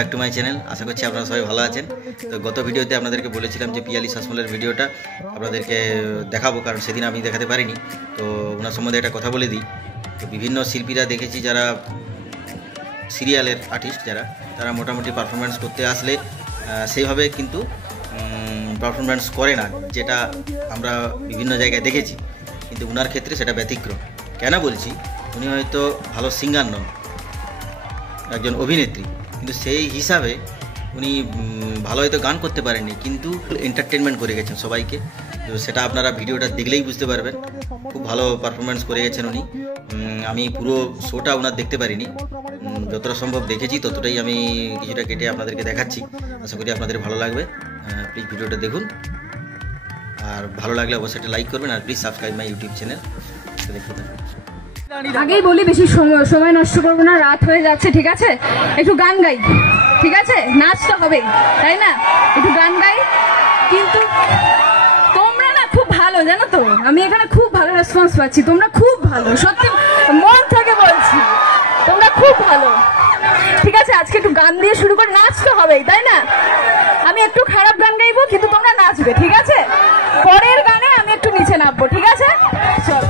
Back to my channel. আশা করছি আপনারা সবাই ভালো আছেন। তো গত ভিডিওতে আপনাদেরকে বলেছিলাম যে পিয়ালি শাসমলের ভিডিওটা আপনাদেরকে দেখাবো, কারণ সেদিন আমি দেখাতে পারিনি। তো ওনার সম্বন্ধে একটা কথা বলে দিই। তো বিভিন্ন শিল্পীরা দেখেছি যারা সিরিয়ালের আর্টিস্ট তারা মোটামুটি পারফরমেন্স করতে আসলে সেইভাবে কিন্তু পারফরমেন্স করে না, যেটা আমরা বিভিন্ন জায়গায় দেখেছি। কিন্তু ওনার ক্ষেত্রে সেটা ব্যতিক্রম। কেন বলছি, উনি হয়তো ভালো সিঙ্গার নন, একজন অভিনেত্রী, কিন্তু সেই হিসাবে উনি ভালো হয়তো গান করতে পারেননি, কিন্তু এন্টারটেনমেন্ট করে গেছেন সবাইকে। তো সেটা আপনারা ভিডিওটা দেখলেই বুঝতে পারবেন। খুব ভালো পারফরমেন্স করে গেছেন উনি। আমি পুরো শোটা ওনার দেখতে পারিনি, যতটা সম্ভব দেখেছি ততটাই আমি কিছুটা কেটে আপনাদেরকে দেখাচ্ছি। আশা করি আপনাদের ভালো লাগবে। প্লিজ ভিডিওটা দেখুন, আর ভালো লাগলে অবশ্যই একটা লাইক করবেন, আর please subscribe my YouTube channel. দেখতে থাকুন। আগেই বলি বেশি সময় নষ্ট করবো না, রাত হয়ে যাচ্ছে, ঠিক আছে? একটু গান গাই, ঠিক আছে? নাচ তো হবে, তাই না? একটু গান গাই। কিন্তু তোমরা না খুব ভালো, জানো তো, আমি এখানে খুব ভালো রেসপন্স পাচ্ছি। তোমরা খুব ভালো, সত্যি মন থেকে বলছি, তোমরা খুব ভালো। ঠিক আছে, আজকে একটু গান দিয়ে শুরু করে, নাচ তো হবেই, তাই না? আমি একটু খারাপ গান গাইবো, কিন্তু তোমরা নাচবে, ঠিক আছে? পরের গানে আমি একটু নিচে নামবো, ঠিক আছে? চল।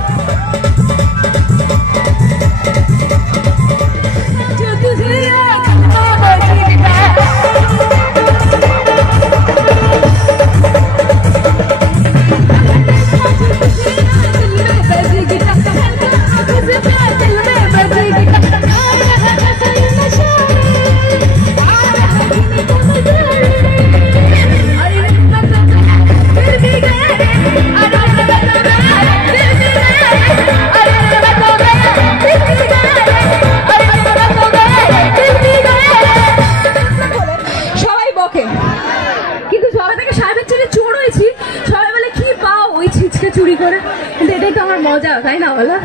চুরি করে, কিন্তু এটাই তো আমার মজা, তাই না? বলো,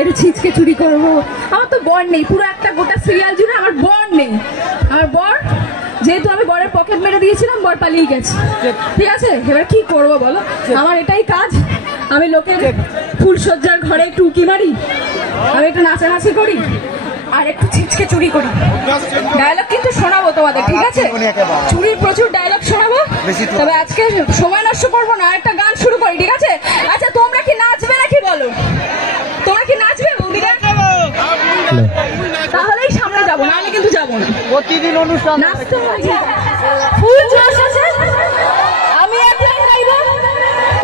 একটু ছিচকে চুরি করবো। আমার তো বর নেই, পুরো একটা গোটা সিরিয়াল জুড়ে আমার বর নেই। আমার বর, যেহেতু আমি বরের পকেট মেরে দিয়েছিলাম, বর পালিয়ে গেছে, ঠিক আছে? এবার কি করবো বলো? আমার এটাই কাজ। আমি লোকের ফুলসজ্জার ঘরে একটু উকি মারি, আমি একটু নাচানাচি করি, আর একটু ছিচকে চুরি করি। ডায়লগ কিন্তু শোনাবো তোমাদের, ঠিক আছে? চুরির প্রচুর ডায়লগ শোনাবো, তবে আজকে সময় নষ্ট করবো না, একটা গান শুরু করি, ঠিক আছে? আচ্ছা, তোমরা কি নাচবে নাকি বলো? তোমরা কি নাচবে বৌদিরা? তাহলেই সামনে যাবো, নাহলে কিন্তু যাবো না। প্রতিদিন অনুষ্ঠান নাচতে হয়, ফুল চাষ আছে। আমি এক লাইন গাইবো,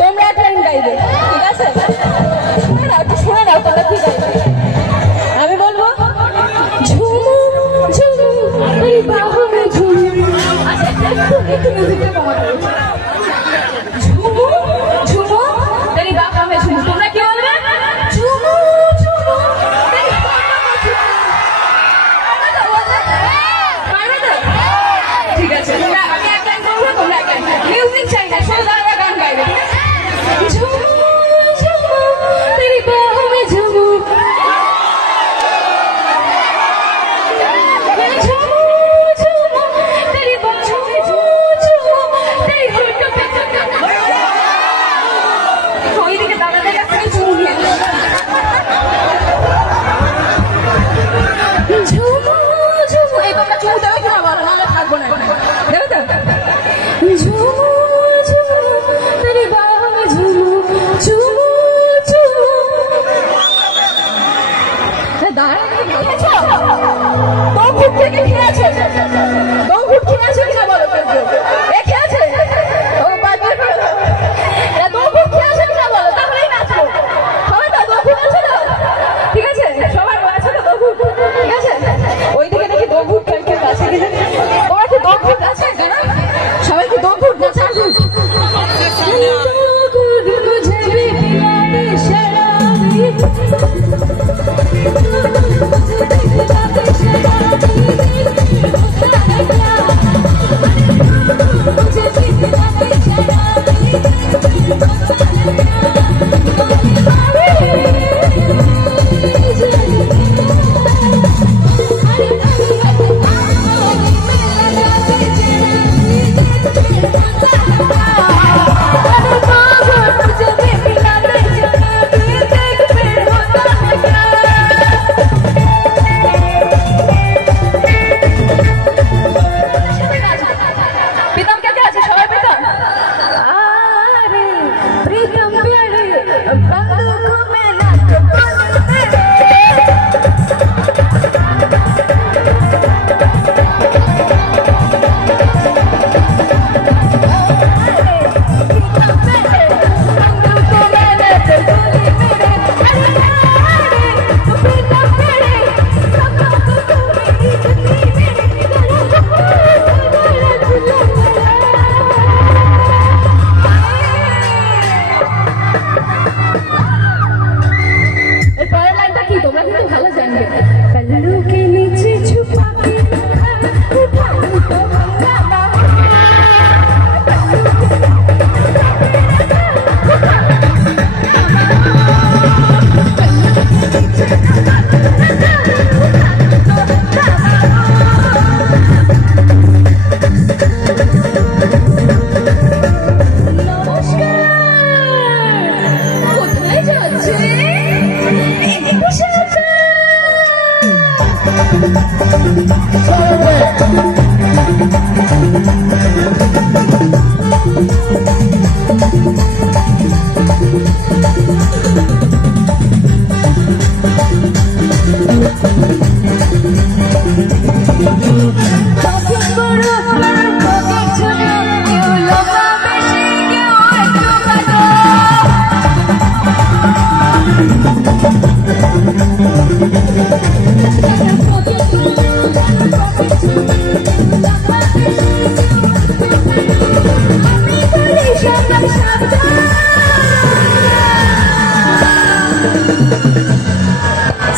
তোমরা এক লাইন গাইবে, ঠিক আছে? শুনে নাও, একটু শুনে নাও, তোমরা কি গাইবে। আমি বলবো ঝুমু ঝুমু এই বাহু মে ঝুমু। আচ্ছা, একটু মিউজিকটা কমাতে হবে। ঝুমু ঝুমু এই বাহু মে ঝুমু। তোমরা কি বলবে? ঝুমু ঝুমু এই বাহু মে ঝুমু। পারবে তো? ঠিক আছে, তোমরা, আমি এক লাইন বলবো, তোমরা এক লাইন। মিউজিক চাই না, সোজা গান গাইবে, ঠিক আছে? ঝুমু ঝুমু এই বাহু মে ঝুমু।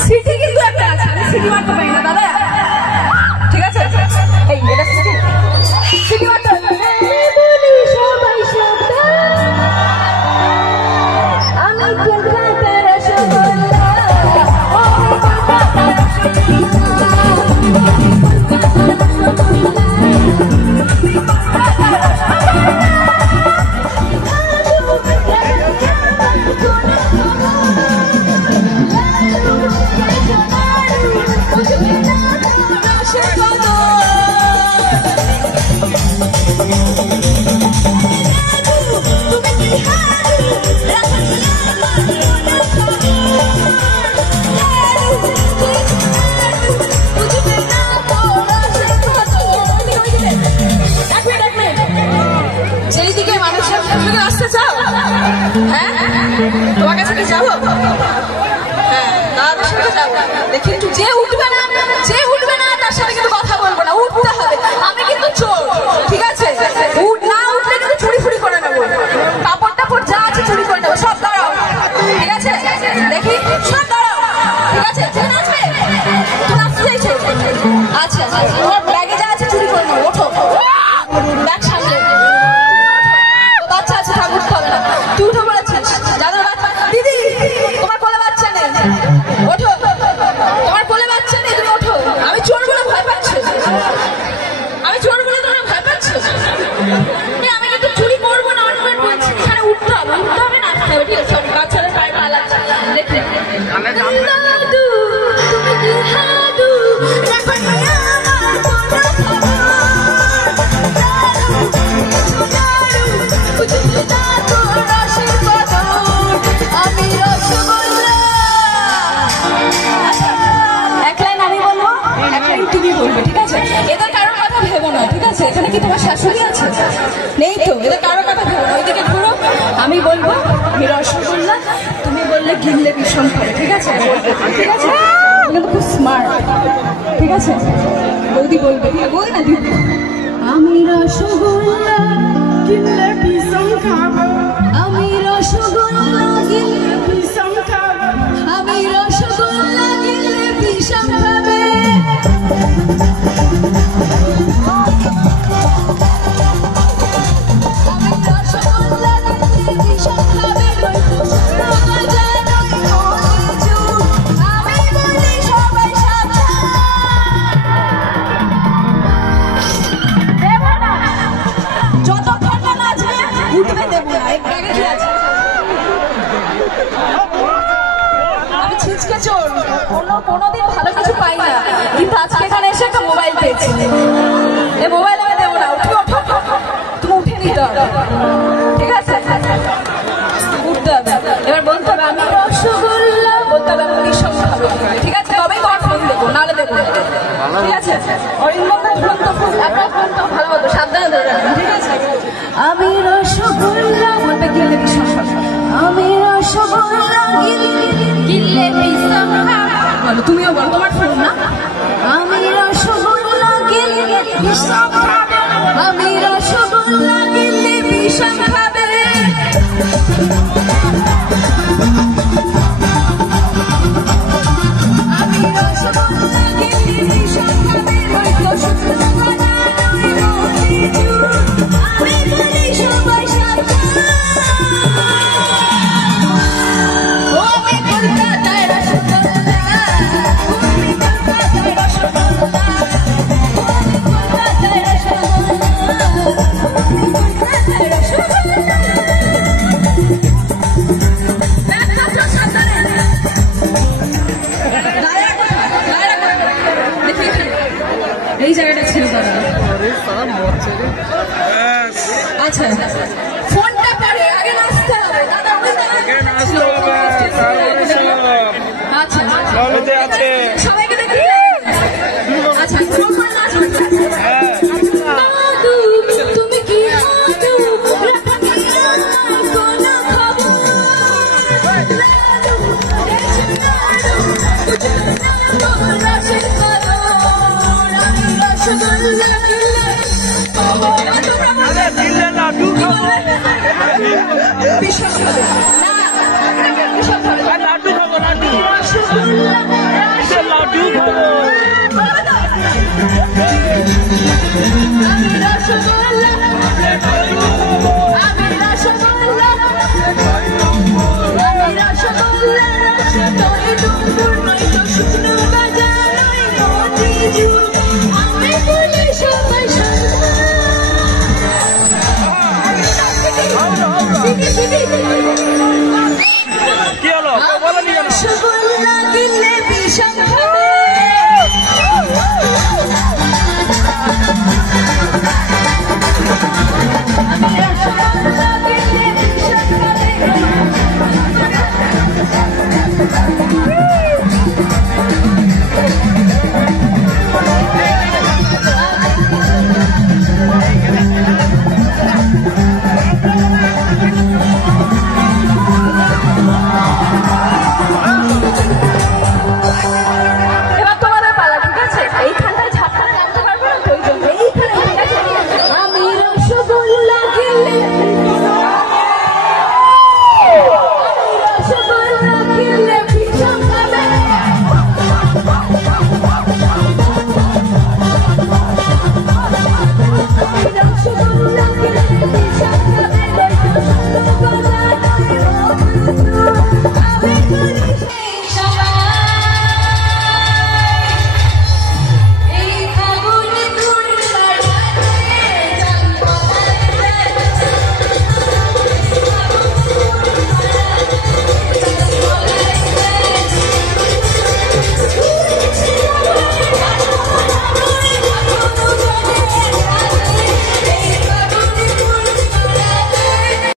সিটি কিন্তু একটা আছে, আমি সিটি মারতে পারি না দাদা, ঠিক আছে? এই এটা সিটি মারতে বলি সবাই সাবধান, আমি কলকাতার রসগোল্লা, যেদিকে মানুষের সঙ্গে আসতে চাও, হ্যাঁ তোমার কাছে কি যাবো? হ্যাঁ দাদাদের সঙ্গে যাবো, দেখি একটু যে উঠবে না তার সাথে কিন্তু কথা বলবো না, উঠতে হবে। আমি কিন্তু চোর, ঠিক আছে? না উঠলে কিন্তু চুরি ফুরি করে নেবো, কাপড় টাপড় যা আছে চুরি করে নেবো। সব দাঁড়াও, ঠিক আছে? দেখি সব দাঁড়াও, ঠিক আছে? তুই নাচবে, তুই নাচতে চাইছো? আচ্ছা তোমার ব্যাগে যা আছে চুরি করে নেবো, ওঠো ব্যাগ সামলে। বাচ্চা আছে, ঠাকুর উঠতে হবে না, তুই উঠে পড়েছিস। যাদের বাচ্চা, দিদি তোমার কোলে বাচ্চা নেই, ওঠো। তোমার কোলে বাচ্চা নেই, তুমি ওঠো। আমি চোর বলে ভয় পাচ্ছ, আমি চোর বলে তোমরা ভয় পাচ্ছ? আমি কিন্তু চুরি করবো না, অন্য বলছি। এখানে উঠতে হবে, নাচতে হবে, ঠিক আছে? বাচ্চাদের পায়ে পা লাগছে, দেখে তুমি বলবে, ঠিক আছে? এদের কারোর কথা ভেবো না, ঠিক আছে? এখানে কি তোমার শাশুড়ি আছে? নেই তো, এদের কারোর কথা ভেবো না। ওইদিকে ঘুরো, আমি বলবো আমি রসগোল্লা, তুমি বললে গিললে ভীষণ করে, ঠিক আছে? ঠিক আছে? তুমি কিন্তু খুব স্মার্ট, ঠিক আছে? বৌদি বলবে, বৌদি না দিদি, আমি রসগোল্লা গিললে ভীষণ খাবো, আমি রসগোল্লা গিললে ভীষণ খাবো, আমি রসগোল্লা গিললে ভীষণ খাবে। আমি ছিচকে চোর, কোনোদিন ভালো কিছু পাই না, কিন্তু আজকে এখানে এসে একটা মোবাইল পেয়েছি। এই মোবাইল আমি দেবো না, উঠে ওঠো, তুমি উঠে নিতে হবে, ঠিক আছে? উঠতে হবে, এবার বলতে হবে আমি রসগোল্লা, বলতে হবে আমি ভীষণ খাবো, ঠিক আছে? তবেই তোমার ফোন দেবো, নাহলে দেবো, ঠিক আছে? অরিন্দম ভালো মতো সাবধানে ধরে রাখবেন, ঠিক আছে? আমি রসগোল্লা বলবে, গিলে ভীষণ, আমি রসগোল্লা গিলে ভীষণ খাবো, তুমিও বলো, তোমার ফোন না? আমি রসগোল্লা গিলে ভীষণ খাবে, আমি রসগোল্লা গিলে ভীষণ খাবে। আমি রসগোল্লা গিলে ভীষণ খাবে, হয়তো শুধু আমি বলি সবাই সাবধান, ও আমি কলকাতায় রসগোল্লা, আমি কলকাতায় রসগোল্লা, আমি কলকাতায় রসগোল্লা, কলকাতায় রসগোল্লা। এই জায়গাটা ছিল দাদা। আচ্ছা ফোনটা পরে আগে নাচতে হবে দাদা, ওই আচ্ছা সবাইকে দেখি। আচ্ছা তুমি কি রসগোল্লা বিশ্বাস হবে না, বিশ্বাস হবে না। লাড্ডু খাবো, লাড্ডু রসগোল্লা, লাড্ডু খাবো। আমি রসগোল্লা, আমি রসগোল্লা, আমি রসগোল্লা, রসগোল্লা ডুমুর নয় তো শুকনো বাজা নয় মোটি ঝুল, আমি বলি সবাই সন্ধ্যা।